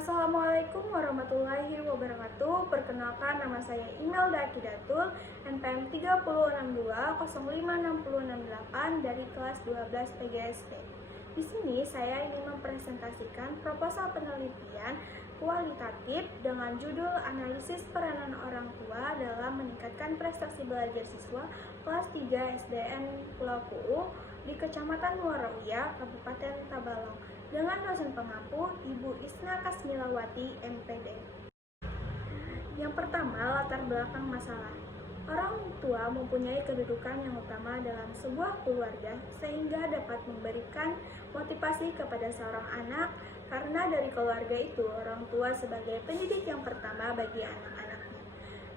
Assalamualaikum warahmatullahi wabarakatuh. Perkenalkan, nama saya Imelda Akidatul, NPM 306205668 dari kelas 12 PGSD. Di sini saya ingin mempresentasikan proposal penelitian kualitatif dengan judul Analisis Peranan Orang Tua dalam Meningkatkan Prestasi Belajar Siswa kelas 3 SDN Pulau Kuu di Kecamatan Muarauya, Kabupaten Tabalong, dengan dosen pengampu Ibu Isna Kasmilawati, MPD. Yang pertama, latar belakang masalah. Orang tua mempunyai kedudukan yang utama dalam sebuah keluarga sehingga dapat memberikan motivasi kepada seorang anak, karena dari keluarga itu orang tua sebagai pendidik yang pertama bagi anak-anaknya,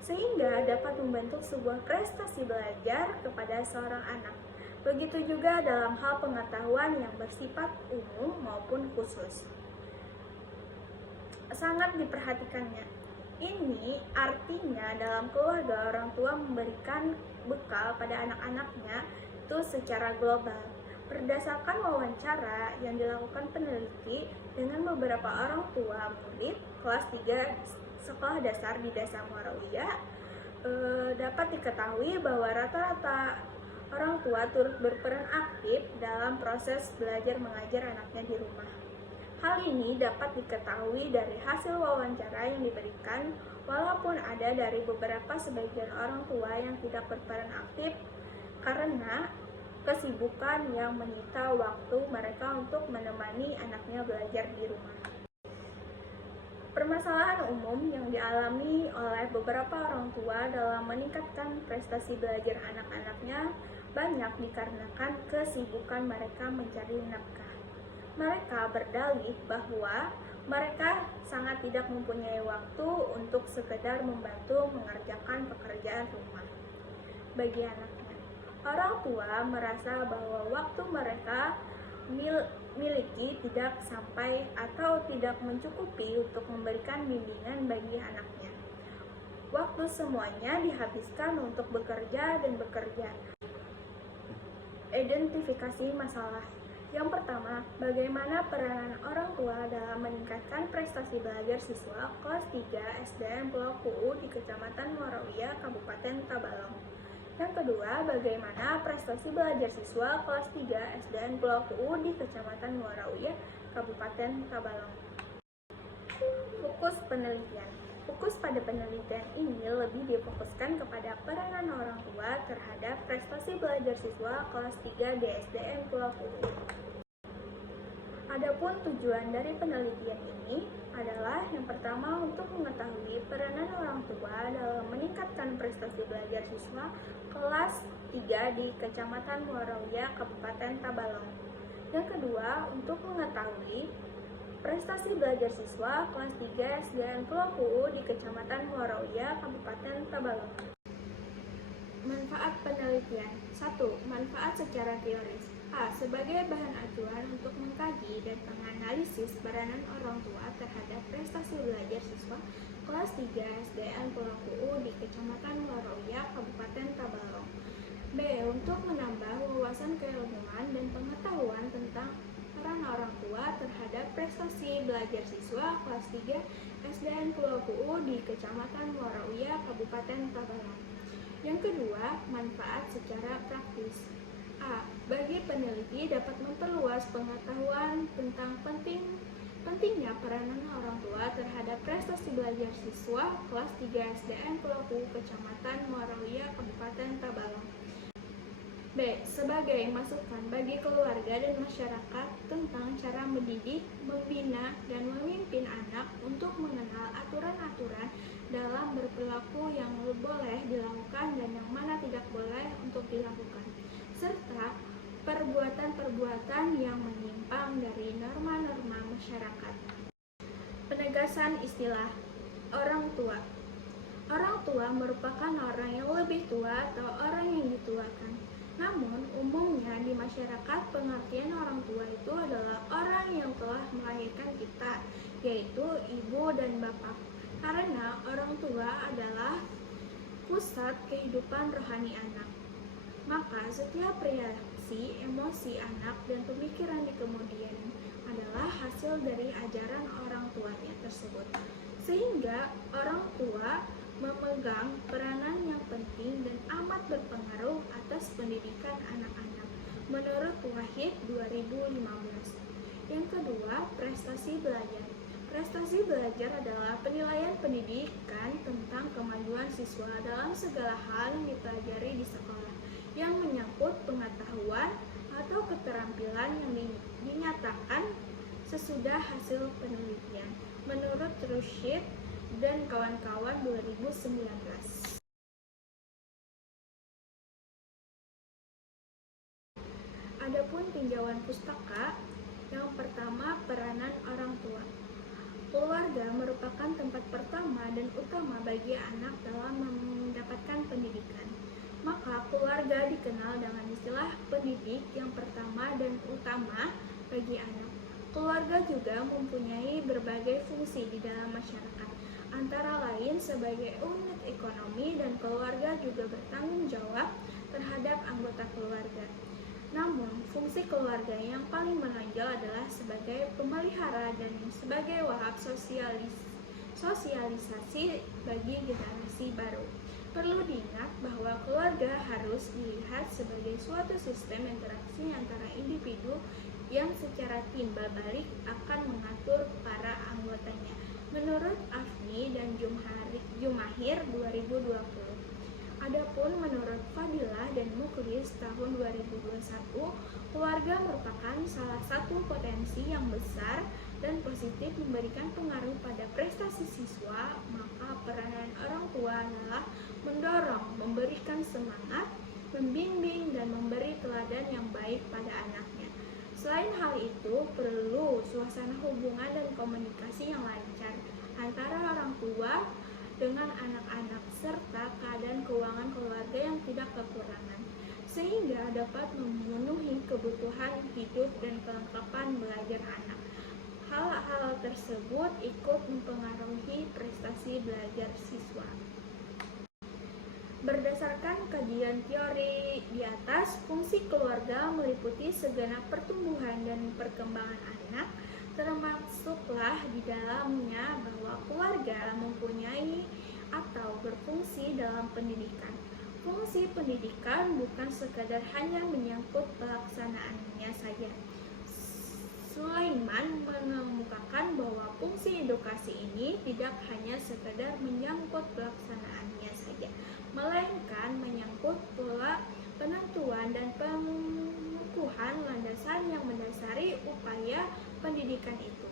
sehingga dapat membentuk sebuah prestasi belajar kepada seorang anak. Begitu juga dalam hal pengetahuan yang bersifat umum maupun khusus. Sangat diperhatikannya. Ini artinya dalam keluarga orang tua memberikan bekal pada anak-anaknya itu secara global. Berdasarkan wawancara yang dilakukan peneliti dengan beberapa orang tua murid kelas 3 sekolah dasar di Desa Muarauya, dapat diketahui bahwa rata-rata orang tua turut berperan aktif dalam proses belajar mengajar anaknya di rumah. Hal ini dapat diketahui dari hasil wawancara yang diberikan, walaupun ada dari beberapa sebagian orang tua yang tidak berperan aktif karena kesibukan yang menyita waktu mereka untuk menemani anaknya belajar di rumah. Permasalahan umum yang dialami oleh beberapa orang tua dalam meningkatkan prestasi belajar anak-anaknya banyak dikarenakan kesibukan mereka mencari nafkah. Mereka berdalih bahwa mereka sangat tidak mempunyai waktu untuk sekedar membantu mengerjakan pekerjaan rumah bagi anaknya. Orang tua merasa bahwa waktu mereka miliki tidak sampai atau tidak mencukupi untuk memberikan bimbingan bagi anaknya. Waktu semuanya dihabiskan untuk bekerja dan bekerja. Identifikasi masalah. Yang pertama, bagaimana peranan orang tua dalam meningkatkan prestasi belajar siswa kelas 3 SDN Pulau Kuu di Kecamatan Muarauya, Kabupaten Tabalong. Yang kedua, bagaimana prestasi belajar siswa kelas 3 SDN Pulau Kuu di Kecamatan Muarauya, Kabupaten Tabalong. Fokus penelitian. Fokus pada penelitian ini lebih difokuskan kepada peranan orang tua terhadap prestasi belajar siswa kelas 3 di SDN Pulau Kuu. Adapun tujuan dari penelitian ini adalah yang pertama untuk mengetahui peranan orang tua dalam meningkatkan prestasi belajar siswa kelas 3 di Kecamatan Muarauya, Kabupaten Tabalong. Yang kedua, untuk mengetahui prestasi belajar siswa kelas 3 SDN Pulau Kuu di Kecamatan Muarauya, Kabupaten Tabalong. Manfaat penelitian. 1. Manfaat secara teoris. A. Sebagai bahan acuan untuk mengkaji dan menganalisis peranan orang tua terhadap prestasi belajar siswa kelas 3 SDN Pulau Kuu di Kecamatan Muarauya, Kabupaten Tabalong. B. Untuk menambah wawasan keilmuan dan pengetahuan tentang peran orang tua terhadap prestasi belajar siswa kelas 3 SDN Pulau Kuu di Kecamatan Muarauya, Kabupaten Tabalong. Yang kedua, manfaat secara praktis. A. Bagi peneliti dapat memperluas pengetahuan tentang pentingnya peranan orang tua terhadap prestasi belajar siswa kelas 3 SDN Pulau Kuu Kecamatan Muarauya, Kabupaten Tabalong. B. Sebagai masukan bagi keluarga dan masyarakat tentang cara mendidik, membina, dan memimpin anak untuk mengenal aturan-aturan dalam berperilaku yang boleh dilakukan dan yang mana tidak boleh untuk dilakukan, serta perbuatan-perbuatan yang menyimpang dari norma-norma masyarakat. Penegasan istilah orang tua. Orang tua merupakan orang yang lebih tua atau orang yang dituakan. Namun, umumnya di masyarakat pengertian orang tua itu adalah orang yang telah melahirkan kita, yaitu ibu dan bapak. Karena orang tua adalah pusat kehidupan rohani anak. Maka setiap reaksi, emosi anak dan pemikiran di kemudian adalah hasil dari ajaran orang tuanya tersebut. sehingga orang tua memegang peranan yang penting dan amat berpengaruh atas pendidikan anak-anak, menurut Wahid 2015. Yang kedua, prestasi belajar. Prestasi belajar adalah penilaian pendidikan tentang kemajuan siswa dalam segala hal yang dipelajari di sekolah, yang menyangkut pengetahuan atau keterampilan yang dinyatakan sesudah hasil penelitian, menurut Rushid dan kawan-kawan 2019. Adapun tinjauan pustaka, yang pertama, peranan orang tua. Keluarga merupakan tempat pertama dan utama bagi anak dalam mendapatkan pendidikan. Maka keluarga dikenal dengan istilah pendidik yang pertama dan utama bagi anak. Keluarga juga mempunyai berbagai fungsi di dalam masyarakat, antara lain sebagai unit ekonomi, dan keluarga juga bertanggung jawab terhadap anggota keluarga. Namun, fungsi keluarga yang paling menonjol adalah sebagai pemelihara dan sebagai wahab sosialisasi bagi generasi baru. Perlu diingat bahwa keluarga harus dilihat sebagai suatu sistem interaksi antara individu yang secara timbal balik akan mengatur para anggotanya, menurut Afni dan Jumahir 2020. Adapun menurut Fadilah dan Mukhlis tahun 2021, keluarga merupakan salah satu potensi yang besar dan positif memberikan pengaruh pada prestasi siswa. Maka peranan orang tua adalah mendorong, memberikan semangat, membimbing, dan memberi teladan yang baik pada anaknya. Selain hal itu, perlu suasana hubungan dan komunikasi yang lancar antara orang tua dengan anak-anak, serta keadaan keuangan keluarga yang tidak kekurangan, sehingga dapat memenuhi kebutuhan hidup dan kelengkapan belajar anak. Hal-hal tersebut ikut mempengaruhi prestasi belajar siswa. Berdasarkan kajian teori di atas, fungsi keluarga meliputi segenap pertumbuhan dan perkembangan anak, termasuklah di dalamnya bahwa keluarga mempunyai atau berfungsi dalam pendidikan. Fungsi pendidikan bukan sekadar hanya menyangkut pelaksanaannya saja. Sulaiman mengemukakan bahwa fungsi edukasi ini tidak hanya sekadar menyangkut pelaksanaannya saja, melainkan menyangkut pula penentuan dan pengukuhan landasan yang mendasari upaya pendidikan itu.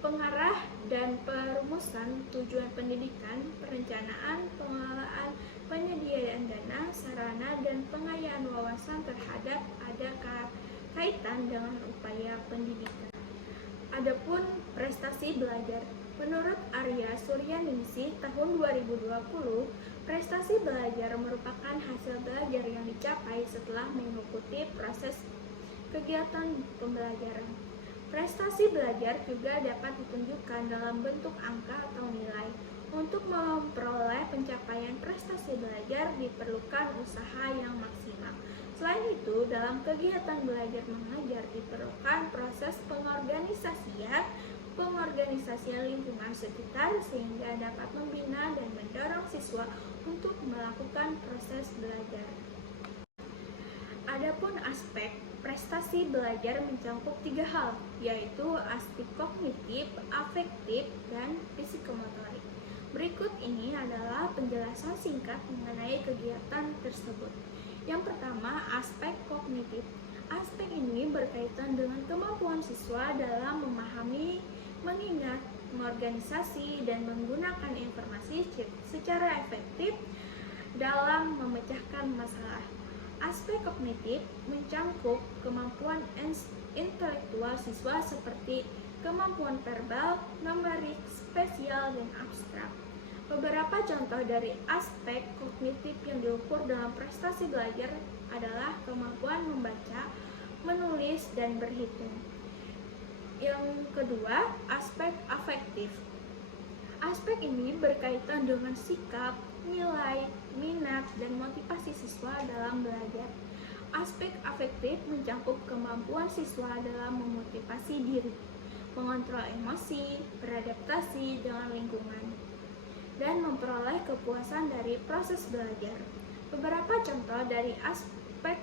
Pengarah dan perumusan tujuan pendidikan, perencanaan, pengelolaan, penyediaan dana, sarana, dan pengayaan wawasan terhadap ada kaitan dengan upaya pendidikan. Adapun prestasi belajar, menurut Arya Suryaningsih tahun 2020, prestasi belajar merupakan hasil belajar yang dicapai setelah mengikuti proses kegiatan pembelajaran. Prestasi belajar juga dapat ditunjukkan dalam bentuk angka atau nilai. Untuk memperoleh pencapaian prestasi belajar diperlukan usaha yang maksimal. Selain itu, dalam kegiatan belajar mengajar diperlukan proses pengorganisasian lingkungan sekitar sehingga dapat membina dan mendorong siswa untuk melakukan proses belajar. Adapun aspek prestasi belajar mencakup 3 hal, yaitu aspek kognitif, afektif, dan psikomotorik. Berikut ini adalah penjelasan singkat mengenai kegiatan tersebut. Yang pertama, aspek kognitif. Aspek ini berkaitan dengan kemampuan siswa dalam memahami, mengingat, mengorganisasi, dan menggunakan informasi secara efektif dalam memecahkan masalah. Aspek kognitif mencangkup kemampuan intelektual siswa seperti kemampuan verbal, numerik, spesial, dan abstrak. Beberapa contoh dari aspek kognitif yang diukur dalam prestasi belajar adalah kemampuan membaca, menulis, dan berhitung. Yang kedua, aspek afektif. Aspek ini berkaitan dengan sikap, nilai, minat, dan motivasi siswa dalam belajar. Aspek afektif mencakup kemampuan siswa dalam memotivasi diri, mengontrol emosi, beradaptasi dengan lingkungan, dan memperoleh kepuasan dari proses belajar. Beberapa contoh dari aspek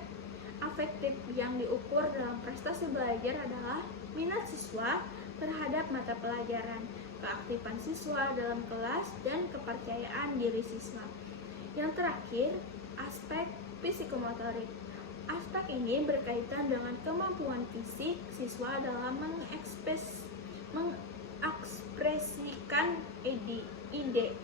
afektif yang diukur dalam prestasi belajar adalah minat siswa terhadap mata pelajaran, keaktifan siswa dalam kelas, dan kepercayaan diri siswa. Yang terakhir, aspek psikomotorik. Aspek ini berkaitan dengan kemampuan fisik siswa dalam mengekspresikan ide,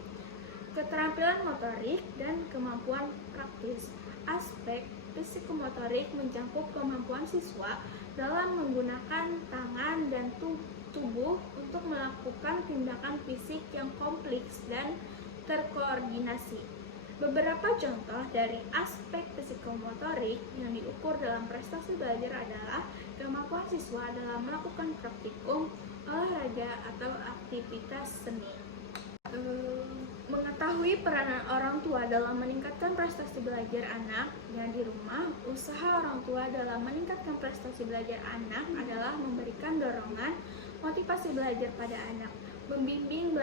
keterampilan motorik, dan kemampuan praktis. Aspek psikomotorik mencakup kemampuan siswa dalam menggunakan tangan dan tubuh untuk melakukan tindakan fisik yang kompleks dan terkoordinasi. Beberapa contoh dari aspek psikomotorik yang diukur dalam prestasi belajar adalah kemampuan siswa dalam melakukan praktikum, olahraga, atau aktivitas seni. Mengetahui peranan orang tua dalam meningkatkan prestasi belajar anak dan di rumah, usaha orang tua dalam meningkatkan prestasi belajar anak adalah memberikan dorongan, motivasi belajar pada anak, membimbing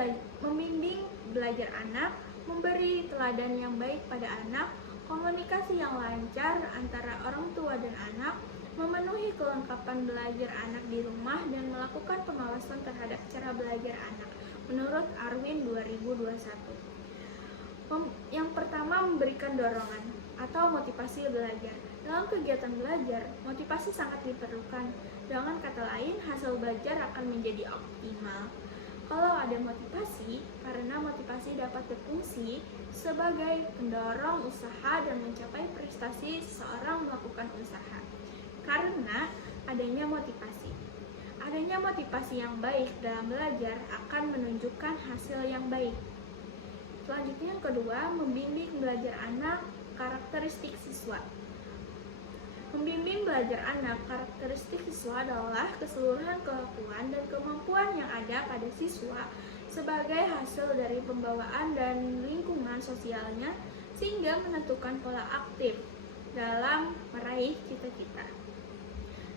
belajar anak, memberi teladan yang baik pada anak, komunikasi yang lancar antara orang tua dan anak, memenuhi kelengkapan belajar anak di rumah, dan melakukan pengawasan terhadap cara belajar anak, menurut Arwin 2021. Yang pertama, memberikan dorongan atau motivasi belajar. Dalam kegiatan belajar, motivasi sangat diperlukan. Dengan kata lain, hasil belajar akan menjadi optimal kalau ada motivasi, karena motivasi dapat berfungsi sebagai pendorong usaha dan mencapai prestasi seseorang melakukan usaha. Karena adanya motivasi yang baik dalam belajar akan menunjukkan hasil yang baik. Selanjutnya yang kedua, membimbing belajar anak, karakteristik siswa. Membimbing belajar anak, karakteristik siswa adalah keseluruhan kelakuan dan kemampuan yang ada pada siswa sebagai hasil dari pembawaan dan lingkungan sosialnya, sehingga menentukan pola aktif dalam meraih cita-cita.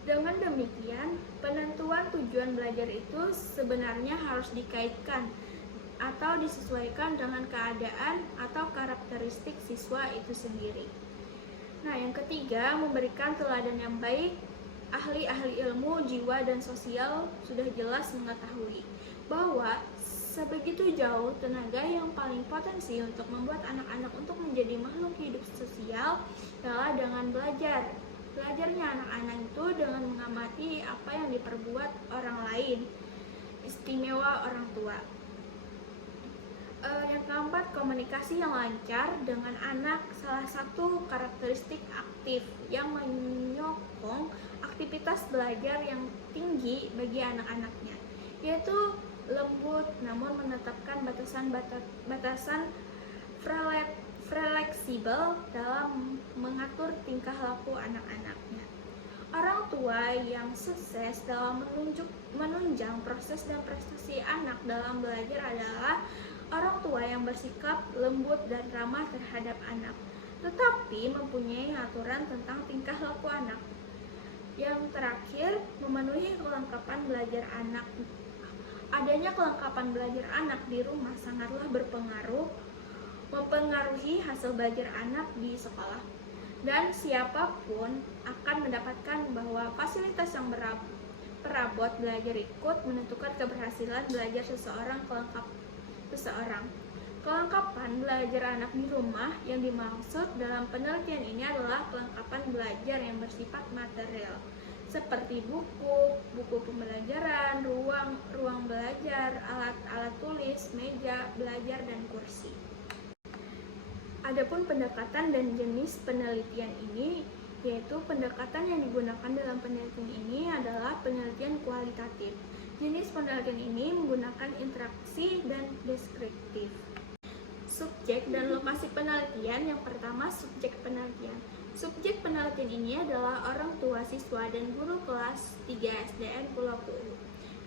Dengan demikian, penentuan tujuan belajar itu sebenarnya harus dikaitkan atau disesuaikan dengan keadaan atau karakteristik siswa itu sendiri. Nah, yang ketiga, memberikan teladan yang baik. Ahli-ahli ilmu jiwa dan sosial sudah jelas mengetahui bahwa sebegitu jauh tenaga yang paling potensi untuk membuat anak-anak untuk menjadi makhluk hidup sosial adalah dengan belajar. Belajarnya anak-anak itu dengan mengamati apa yang diperbuat orang lain, istimewa orang tua. Yang keempat, komunikasi yang lancar dengan anak. Salah satu karakteristik aktif yang menyokong aktivitas belajar yang tinggi bagi anak-anaknya, yaitu lembut namun menetapkan batasan fleksibel dalam mengatur tingkah laku anak-anaknya. Orang tua yang sukses dalam menunjang proses dan prestasi anak dalam belajar adalah orang tua yang bersikap lembut dan ramah terhadap anak, tetapi mempunyai aturan tentang tingkah laku anak. Yang terakhir, memenuhi kelengkapan belajar anak. Adanya kelengkapan belajar anak di rumah sangatlah mempengaruhi hasil belajar anak di sekolah. Dan siapapun akan mendapatkan bahwa fasilitas yang perabot belajar ikut menentukan keberhasilan belajar seseorang. Kelengkapan belajar anak di rumah yang dimaksud dalam penelitian ini adalah kelengkapan belajar yang bersifat material, seperti buku pembelajaran, ruang belajar, alat tulis, meja belajar, dan kursi. Adapun pendekatan dan jenis penelitian ini, yaitu pendekatan yang digunakan dalam penelitian ini adalah penelitian kualitatif. Jenis penelitian ini menggunakan interaksi dan deskriptif. Subjek dan lokasi penelitian. Yang pertama, subjek penelitian. Subjek penelitian ini adalah orang tua siswa dan guru kelas 3 SDN Pulau Puu.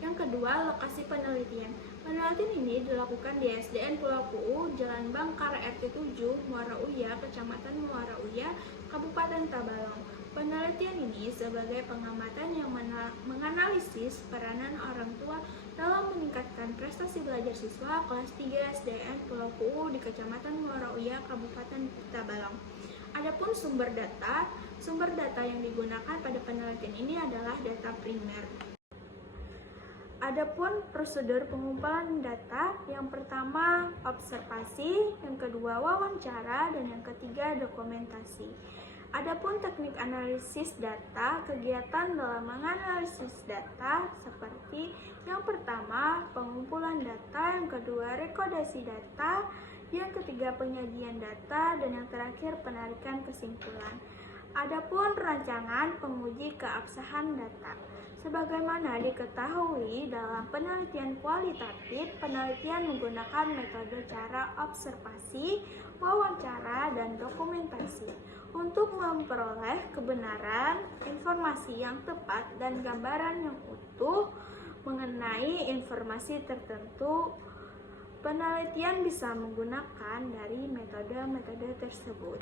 Yang kedua, lokasi penelitian. Penelitian ini dilakukan di SDN Pulau Puu, Jalan Bangkar RT 7, Muara Uya, Kecamatan Muara Uya, Kabupaten Tabalong. Penelitian ini sebagai pengamatan yang menganalisis peranan orang tua dalam meningkatkan prestasi belajar siswa kelas 3 SDN Pulau Puu di Kecamatan Muara Uya, Kabupaten Tabalong. Adapun sumber data yang digunakan pada penelitian ini adalah data primer. Adapun prosedur pengumpulan data, yang pertama observasi, yang kedua wawancara, dan yang ketiga dokumentasi. Adapun teknik analisis data, kegiatan dalam menganalisis data seperti yang pertama pengumpulan data, yang kedua rekodasi data, yang ketiga penyajian data, dan yang terakhir penarikan kesimpulan. Adapun rancangan penguji keabsahan data. Sebagaimana diketahui dalam penelitian kualitatif, penelitian menggunakan metode cara observasi, wawancara, dan dokumentasi untuk memperoleh kebenaran, informasi yang tepat, dan gambaran yang utuh mengenai informasi tertentu. Penelitian bisa menggunakan dari metode-metode tersebut.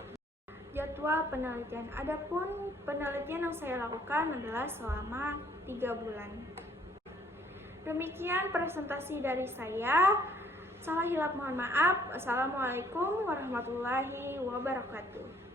Jadwal penelitian. Adapun penelitian yang saya lakukan adalah selama 3 bulan. Demikian presentasi dari saya. Salah hilap mohon maaf. Assalamualaikum warahmatullahi wabarakatuh.